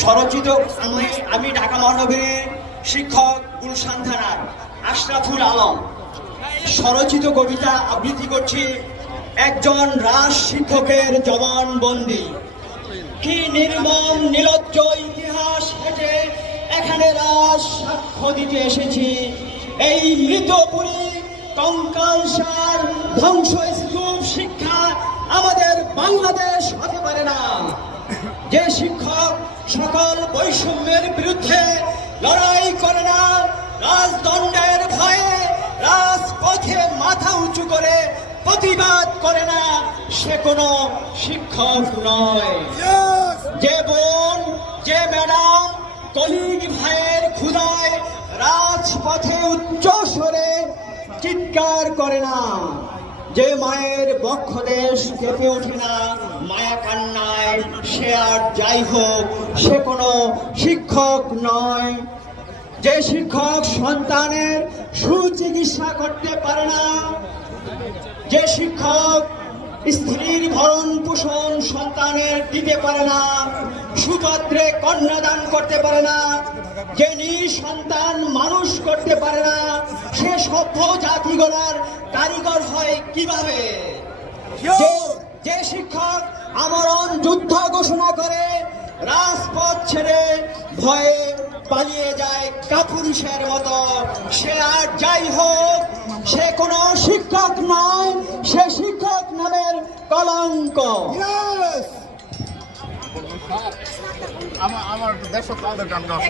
স্বরচিত আমি ঢাকা মহানগরীর শিক্ষক গুলশান থানার আশরাফুল আলম স্বরচিত কবিতা আবৃত্তি করছি। একজন রাজ শিক্ষকের জবানবন্দি। কি নির্মম নির্লজ্জ ইতিহাস হেঁটে এখানে রাজ সাক্ষ্য দিতে এসেছি। এই মৃতপুরী কঙ্কালসার ধ্বংসস্তূপ শিক্ষা আমাদের বাংলাদেশ হতে পারে না। যে শিক্ষক সকল বৈষম্যের বিরুদ্ধে লড়াই করে না, রাজদণ্ডের ভয়ে রাজপথে মাথা উঁচু করে প্রতিবাদ করে না, সে কোনো শিক্ষক নয়। যে বোন, যে ম্যাডাম কলিগ ভাইয়ের ক্ষুধায় রাজপথে উচ্চ স্বরে চিৎকার করে না, যে মায়ের বক্ষদেশ কেঁপে ওঠে না মায়া কান্নায়, সে আর যাই হোক সে কোনো শিক্ষক নয়। যে শিক্ষক সন্তানের সুচিকিৎসা করতে পারে না, যে শিক্ষক স্ত্রীর ভরণ পোষণ সন্তানের দিতে পারে না, সুপাত্রে কন্যাদান করতে পারে না, যে নিঃসন্তান মানুষ করতে পারে না, সে সভ্য জাতি গড়ার কারিগর হয় কিভাবে? যে শিক্ষক আমরণ যুদ্ধ ঘোষণা করে রাজপথ ছেড়ে ভয়ে পালিয়ে যায় কাপুরুষের মতো, সে আর যাই হোক সে কোনো শিক্ষক নয়, সে শিক্ষক নামের কলঙ্ক। আমার দেশ গান গাওয়া